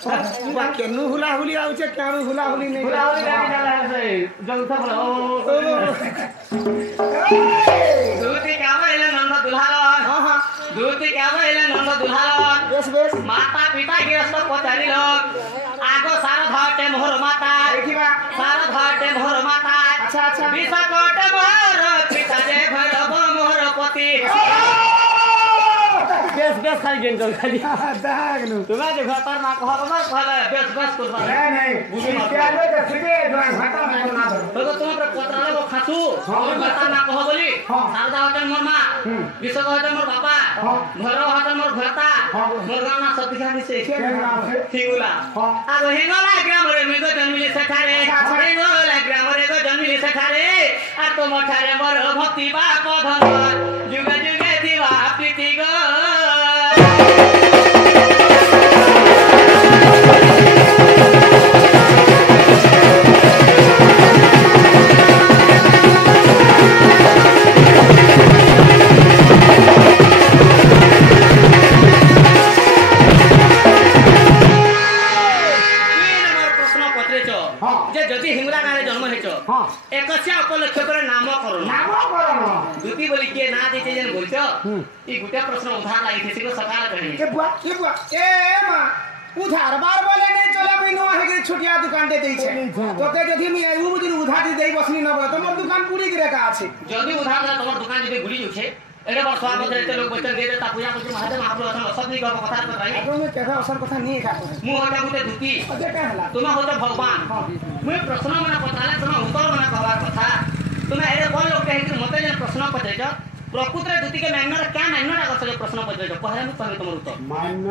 केनु hula हुली आउचे केनु hula हुली नहीं hula हुली गाड़ी चला से जंगल बोलो दूती क्या बोले नंद दुल्हान हां हां दूती क्या बोले नंद दुल्हान बेस बेस माता पिता गिरस्त पचारी लोग आगो सारा घाटे मोहर माता देखिबा सारा घाटे मोहर माता अच्छा अच्छा विसा कोटे मोहर पिता जे भैरव मोहर पति बेस बेस खाली गेन कर खाली दाग नु तुम्हें जो घर ना कहो तो मत कहले बेस बेस कर नहीं बुझी मत त्याले तो सीधे घाटा ना ना तो तुम पर पत्राले वो खासू और बता ना कहो बोली शारदा होटल मोर मां विश्व होटल मोर बापा भरो होटल मोर भरता मोर गाना सब दिखा से हिंगुला अब हिंगुला ग्राम रे मेगो जन्मिले सेठारे हिंगुला ग्राम रे गो जन्मिले सेठारे आ तो मठारे मोर भक्ति बाप धन जुग जुगे दिवा प्रीति गो दूती बोली के ना देते जन बोलछो ई गुटे प्रश्न उधार लागि थेसी को सकाल कहि के बुआ ए मां उधार बार बोले नहीं चले बिनो आहे के छोटिया दुकान दे देई छे तोते जदी मी आइ उ दिन उधार देई बसनी न तो मोर दुकान पूरी गिरे का আছে जदी उधार दा तोर दुकान जदी गुली जुछे एरे बार स्वागत रे लोग बचन दे देता पूजा कुछ महादेव महाप्रभु असन सब नहीं गप कथा कर रही आगो में केहा असर कथा नहीं का मु होता गुटे दूती अबे का हला तुम होता भगवान मैं प्रश्न मना पताले तुम उत्तर मना कहवा कथा तुम एरे कोन लोग कहि कि मते जन प्रश्न पतेछ प्रकृति दूती के मान्य क्या मान्यटा कर सके प्रश्न पतेछ कहले मु कहबे तुम उत्तर मान्य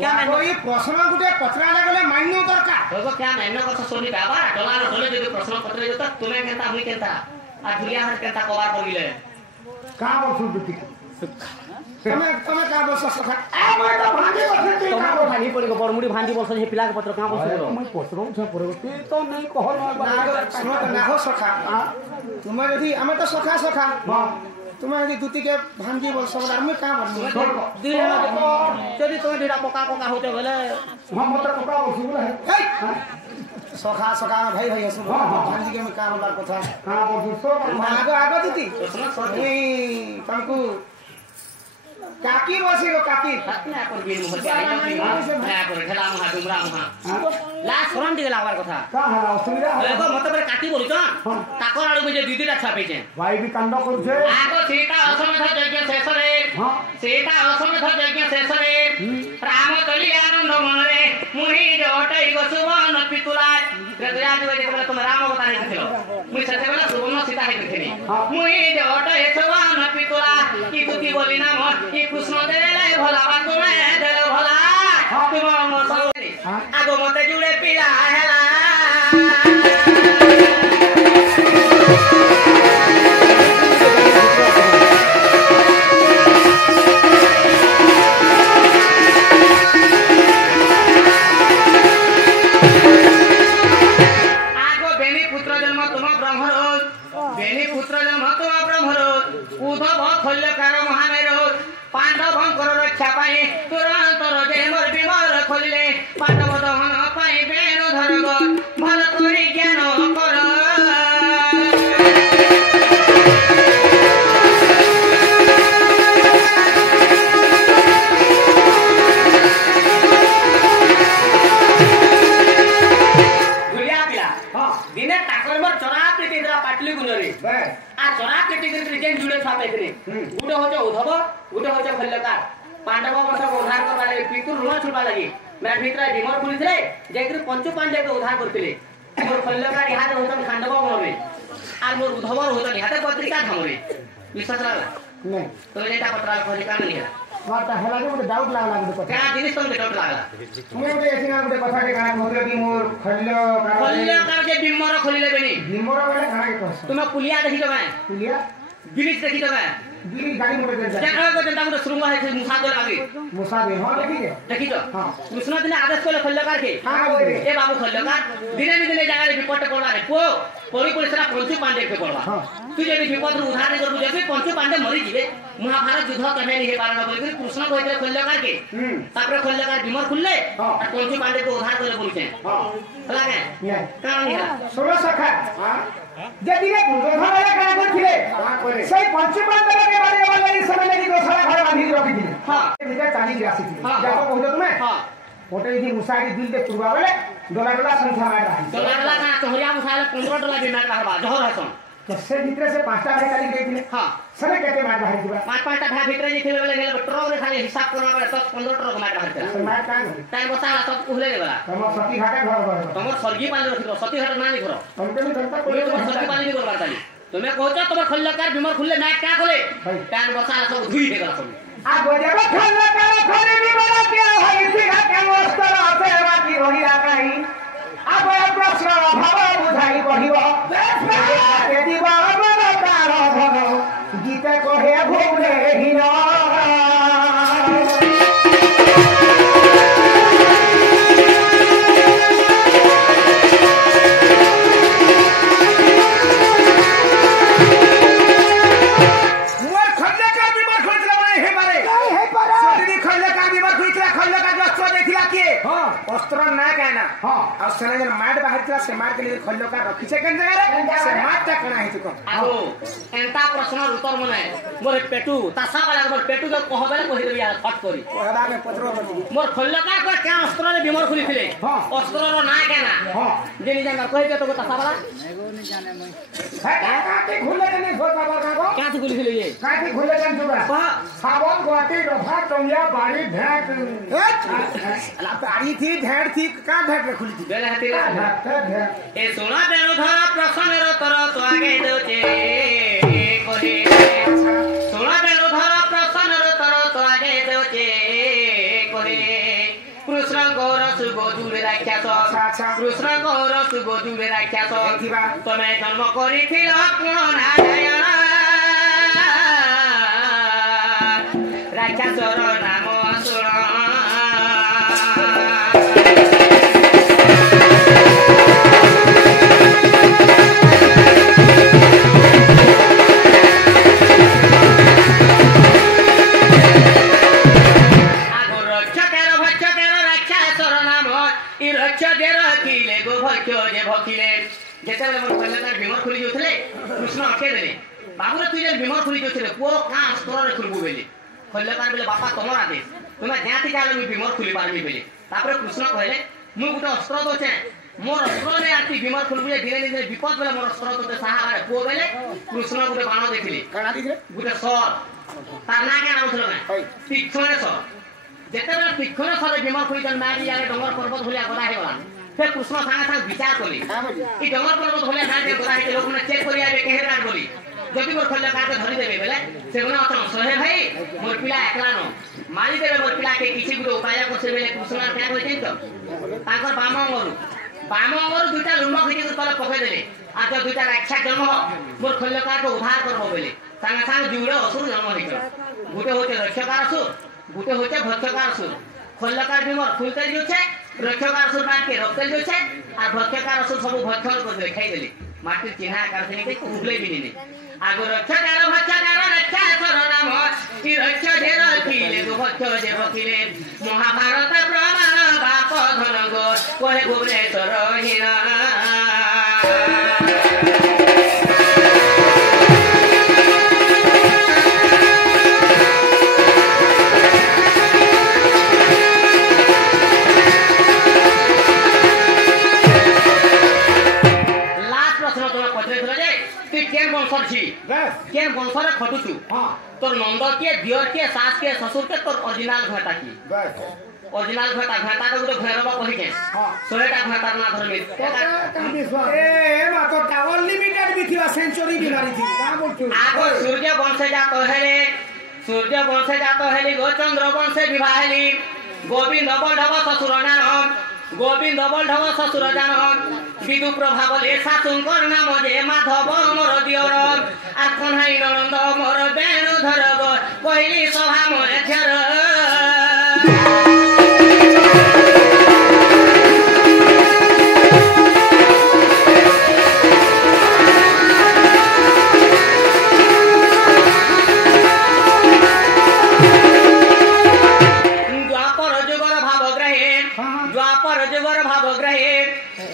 क्या मान्य कोई प्रश्न गुटे पचरा लागले मान्य दरकार तो क्या मान्य कर सोनी बाबा डलार डले जदी प्रश्न पत्र जता तुमे केता हुई केता आ दुनिया हर केता कवार पगिले का बसु दूती તમે કા બસો સખા આ মই તો ભાંડી બસે તે કા भानी पड़ी बरमुड़ी भांडी बस हे पिला के पत्र का बस मैं पसरो छ परवती तो नहीं कहो ना ना हो सखा तुम यदि हमें तो सखा सखा तुम यदि दूती के भांजी बोल सबदार में का बोल जदी तुम ढीरा पका पका होते बोले हम मत पका बसी बोले सखा सखा भाई भाई सब भांजी के में का बोल कथा का बोल सो आगो आगो दूती तुमको काकी बसी को काकी ना पर बिन मोहर ना पर ठेला महा डुमरा महा ला शरण दिगे लागवार कथा का हला असुविधा एगो मत पर काकी बोली त ताकर आडू में जे दीदीटा छापे छे भाई भी कांड करछे आगो सीता असमथ यज्ञ शेष रे सीता असमथ यज्ञ शेष रे राम कली आनंद मनरे मुनि जटै गो सुवन पितुला रजराज बजे बोले तुम राम बता नहीं थे मुई सते बोला सुवन सीता है थे मुनि जटै सुवन पितुला की दूती बोली ना की कृष्ण देले भला बात में दे भला तुम आगो मते जुड़े पीला हेला पंचु पांडे के उद्धार करथिले मोर खल्लकार इहाते होतन खांडव बनवे आर मोर उद्धवर होतन इहाते पत्रिका धमरे विश्वास लागला नहीं तो एटा पत्रा पत्रिका नहीं है वाता हला के मुझे डाउट लागला गुटे क्या जिनिस तुम डाउट लागला मुझे गुटे एसिना गुटे कथा के गाना मतलब कि मोर खल्लकार के बिमर खोलिले बेनी बिमर वाले गाना के कहस तुम पुलिया देखि जमे पुलिया ब्रिज देखि जमे दिल्ली गाड़ी मोटर दे क्या को जनता को शुरू है से मुसा दे आगे मुसा दे हां देखी तो हां कृष्ण दिन आदेश को खल्लकार के हां ए बाबू खल्लकार दिने दिने जगह रे विपद पड़वा रे पो पड़ी पड़ी सारा पंचु पांडे के पड़वा तू जे विपद रू उधार कर जब पंचु पांडे मरी जिवे महाभारत युद्ध कहे नहीं हे कारण बोल कृष्ण कहते खल्लकार के तापर खल्लकार विमर खुलले और पंचु पांडे को उधार करे बोलते हां हला के कारण है 16 सखा हां जे दिने दुर्योधन वाला काना करथिले हां करे सही पंचु पांडे के बारे वाले समय लगी दोसरा घर बांधी रखी दिले हां निजे चाली राशि थी जाको कहतो तुमे हां फोटो जी मुसाई दिल के पूर्वा वाले डॉलर संख्या मार रहा डॉलर का तोहरिया मुसाई $15 भी मार रहा जहर हसन से भीतर से 5टा भाई खाली गई हां सरे केते मार बाहर दिबा 5-5टा भाई भीतर जे खेले वाले गेल ट्रक रे खाली हिसाब करना पड़े 10-15 ट्रक मार बाहर करा मार का टाइम बसा सब उहले देबा हम सती घाटे घर तमर सरगी पाले रखिरो सती घाट ना नहीं करो हमके भी जनता कोई तो सती पाले नहीं करवा ताली तुमे कहतो तमर खल्लकार बिमर खुलले नाट क्या खोले टाइम बसा सब धुई देगा सब आ गोजब खल्लकार खोले भी बड़ा क्या है इसी घाटे मस्तर से बाकी होई आ कहीं अब प्रश्न भाव बुझाई पढ़िबो के दिबा बड़ा तार भगो गीत कहे भूले हिना अस्त्र ना कहना हां और सेने जन माट बाहर थिला से मार के लिए खल्लकार रखी से केन जगह रे से माट ता कना है तुको आगो एंता प्रश्न उत्तर मने मोर पेटू तासा वाला मोर पेटू जो कहबे कहि देबी फट करी कहबा में पत्रो बनी मोर खल्लकार को क्या अस्त्र रे बिमर खुली थिले अस्त्र रो ना कहना हां जेनी जन कहि के तो तासा वाला एगो नहीं जाने मैं काटे खुले नहीं छोड़ बाबा का क्या थी खुली थिले ये काटे खुले जन जुबा सावन गोटी रफा टंगिया बाड़ी भेंट ला बाड़ी थी भेंट थी का भेंट रे खुली थी बेले हती ए सुना देनु धरा प्रश्न रो तर तो आगे दोचे कोहे सुना देनु धरा प्रश्न रो तर तो आगे दोचे कोहे कृष्ण गौर सुगोदुरे राख्यास कृष्ण गौर सुगोदुरे राख्यास तमे जन्म करिथिल कोन नारायण राख्यासर नाम सुन जेतेबेले मोर खल्लकार बिमर खुली जोथले कृष्ण अके देले बाबू रे तू जे बिमर खुली जोथले को का अस्त्र रे खुलबो बेले खल्लकार बेले बापा तमर आदेश तुमे जाति काले मी बिमर खुली पारमी बेले तापर कृष्ण कहले मु गुटे अस्त्र दोचे मोर अस्त्र रे आती बिमर खुलबे धीरे धीरे विपद बेले मोर अस्त्र दोते साहा रे को बेले कृष्ण गुटे बाण देखिले काना दिखले गुटे सर तार ना के नाम छलो ना तीक्ष्ण सर जेतेबेले तीक्ष्ण सर बिमर खुली जन मारी जाले डंगर पर्वत भलिया गला हे गला फिर कृष्ण सांगे सांग विचार कली ई डंगर पर्वत भलिया ना जे गला हे लोग ने चेक करिया बे केहे रात बोली जदि मोर खल्लकार के धरि देबे बेले से गुना अथन सोहे भाई मोर पिला एकला न मारी देबे मोर पिला के किछि गुटे उपाय करसे बेले कृष्ण क्या कहै तो ताकर बामंगरु दुटा लुम्बा खिति तले पकय देले आ तो दुटा रक्षा जन्म मोर खल्लकार को उद्धार करबो बेले सांगे सांग जुड़े असुर जन्म हिक गुटे होते रक्षकार असुर गुटे होते भक्षकार असुर खल्लकार बिमर खुलते जो छे रक्षकार असुर बात के रखते जो छे आ भक्षकार असुर सब भक्षण कर दे खाई देले माटी चिन्हा करते के उगले भी नहीं आगो रक्षकार भक्षकार रक्षा सरनाम की रक्षा जे रखिले दो भक्ष जे रखिले महाभारत प्रमाण बाप धन गो कोहे भुवनेश्वर हिना केन वंशरे खटुचु तोर नंद के दियर के सास के ससुर के तोर ओरिजिनल घटा की ओरिजिनल घटा तो गुटे भैरव कहि के 100टा घटा ना धर में ए मा तो टावर लिमिटेड बिथिवा सेंचुरी बीमारी थी का बोलछु आगो सूर्य वंश जात हेले सूर्य वंश जात हेली गो चंद्र वंश विवाहली गोविंद बढव ससुर नाम गोविंद बढव ससुर जान বিদু প্রভাবলে শাসুঙ্কর নাম যে মাধব মোর দিওর আর কন্হাই ননন্দ মোর বেণু ধর কহিলি সভা মোরে ঝর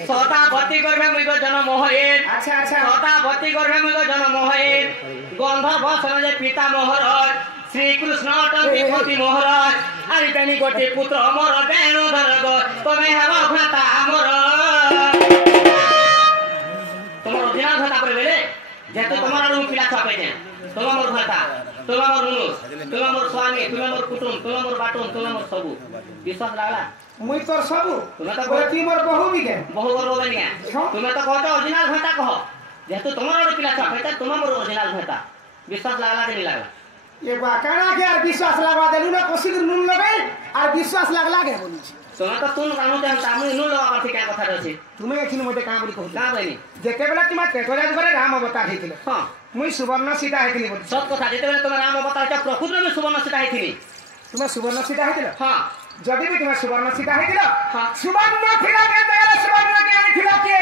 শতাবতী গর্ভে মৃগ জন্ম হয়ে শতাবতী গর্ভে মৃগ জন্ম হয়ে গন্ধর্ব সনজে পিতা মোহর শ্রীকৃষ্ণ অটন্তি পতি মোহর আরি তেনি গোটি পুত্র মোর বেণু ধর তুমি হেব ভ্রাতা মোর তোমার অধিনাথ ভ্রাতা পরে বেলে যেহেতু তোমার আর পিলা ছুয়া পাইছে তোমার মোর ভ্রাতা তোমার মোর নুনুস তোমার মোর স্বামী তোমার মোর কুটুম তোমার মোর বাটুন তোমার মোর সবু বিশ্বাস লাগলা মুই তোর সবু তুমি তো বলতি মোর বহু বিকে বহু গর্ব নিয়া তুমি তো কত অরিজিনাল ভেতা কহ যেহেতু তোমার আর পিলা ছুয়া পাইছে তোমার মোর অরিজিনাল ভেতা বিশ্বাস লাগলা দেনি লাগলা এ বাকানা কে আর বিশ্বাস লাগবা দেলু না কসির নুন লগাই আর বিশ্বাস লাগলা কে বলিছি তোমার তো তুন কানু দেন আমি নুন লগাবার ঠিক কথা রয়েছে তুমি এখানে মতে কাম বলি কহ না বইনি যেতেবেলা তোমার তেতরাজ ঘরে রাম অবতার হইছিল হ্যাঁ মুই সুবর্ণ সীতা হইছিলি বলি সব কথা যেতেবেলা তোমার রাম অবতার হইতা প্রকৃতরে আমি সুবর্ণ সীতা হইছিলি তোমার সুবর্ণ সীতা হইছিল হ্যাঁ যদি भी तुम्हें सुवर्ण सीता है हाँ। सुवर्ण खिला के सुवर्ण के आनी खिला के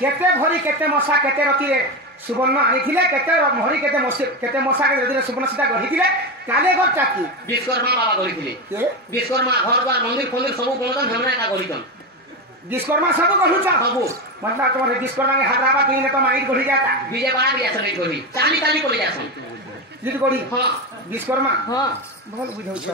केते भरी केते मशा केते रति रे सुवर्ण आनी खिले केते भरी केते मशा के रति रे सुवर्ण सीता गढ़ी खिले काले घर चाकी विश्वकर्मा बाबा गढ़ी खिले के विश्वकर्मा घर द्वार मंदिर फंदिर सब बनदन हमरा का गढ़ी तन विश्वकर्मा सब गढ़ू चा सब मतलब तुम्हारे विश्वकर्मा के हैदराबाद के तो माइट गढ़ी जाता विजय बड़ा भी ऐसा नहीं गढ़ी चाली चाली पड़ जासन जीत गढ़ी हां विश्वकर्मा हां बहुत बुझौ छ